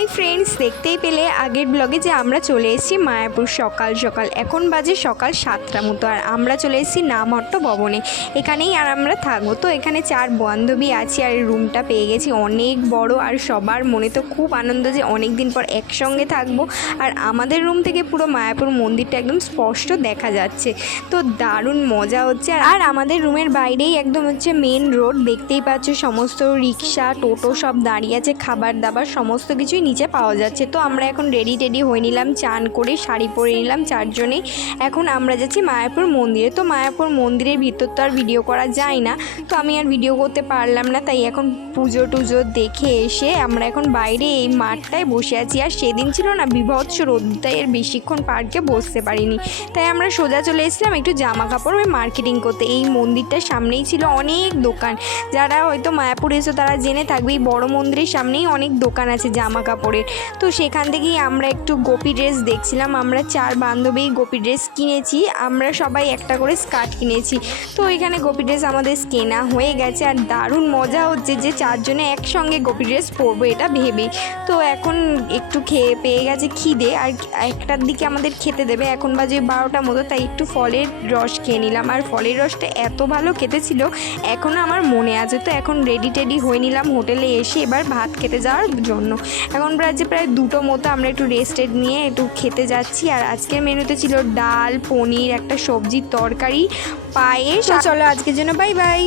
Hi friends, দেখতেই পেলে আগের ব্লগে যে আমরা চলে এসেছি মায়াপুর সকাল সকাল। এখন বাজে সকাল 7টা মতো, আর আমরা চলে এসেছি নামহট্ট ভবনে। এখানেই আর আমরা থাকবো। তো এখানে 4 বান্ধবী আছি, আর রুমটা পেয়ে গেছি অনেক বড়। আর সবার মনে তো খুব আনন্দ যে অনেক দিন পর একসঙ্গে থাকবো। আর আমাদের রুম থেকে পুরো মায়াপুর মন্দিরটা একদম স্পষ্ট দেখা যাচ্ছে। তো দারুণ মজা হচ্ছে। আর আমাদের রুমের বাইরেই একদম হচ্ছে মেন রোড, দেখতেই পাচ্ছ সমস্ত রিক্সা টোটো সব দাঁড়িয়ে আছে, খাবার দাবার সমস্ত কিছুই নিচে পাওয়া যাচ্ছে। তো আমরা এখন রেডি হয়ে নিলাম, চান করে শাড়ি পরে নিলাম চারজনেই। এখন আমরা যাচ্ছি মায়াপুর মন্দিরে। তো মায়াপুর মন্দিরের ভিতর তো আর ভিডিও করা যায় না, তো আমি আর ভিডিও করতে পারলাম না। তাই এখন পুজো টুজো দেখে এসে আমরা এখন বাইরে এই মাঠটায় বসে আছি। আর সেদিন ছিল না বিভৎস রোদ, তাই এর বেশিক্ষণ পার্কে বসতে পারিনি। তাই আমরা সোজা চলে এসেছিলাম একটু জামা কাপড় মার্কেটিং করতে। এই মন্দিরটার সামনেই ছিল অনেক দোকান। যারা হয়তো মায়াপুর এসো তারা জেনে থাকবে, এই বড় মন্দিরের সামনেই অনেক দোকান আছে জামা কাপড়ের। তো সেখান থেকেই আমরা একটু গোপী ড্রেস দেখছিলাম। আমরা 4 বান্ধবী গোপী ড্রেস কিনেছি, আমরা সবাই একটা করে স্কার্ট কিনেছি। তো এখানে গোপী ড্রেস আমাদের কেনা হয়ে গেছে, আর দারুণ মজা হচ্ছে যে 4 জনে একসঙ্গে গোপী ড্রেস পরবো এটা ভেবে। তো এখন একটু খেয়ে পেয়ে গেছে খিদে, আর 1টার দিকে আমাদের খেতে দেবে। এখন বাজে 12টা মতো, তাই একটু ফলের রস খেয়ে নিলাম। আর ফলের রসটা এত ভালো খেতে ছিল, এখনও আমার মনে আছে। তো এখন রেডি হয়ে নিলাম হোটেলে এসে এবার ভাত খেতে যাওয়ার জন্য। এখন প্রায় 2টো মতো আমরা একটু রেস্টেড নিয়ে একটু খেতে যাচ্ছি। আর আজকের মেনুতে ছিল ডাল, পনির, একটা সবজির তরকারি, পায়েস। চলো আজকের জন্য বাই বাই।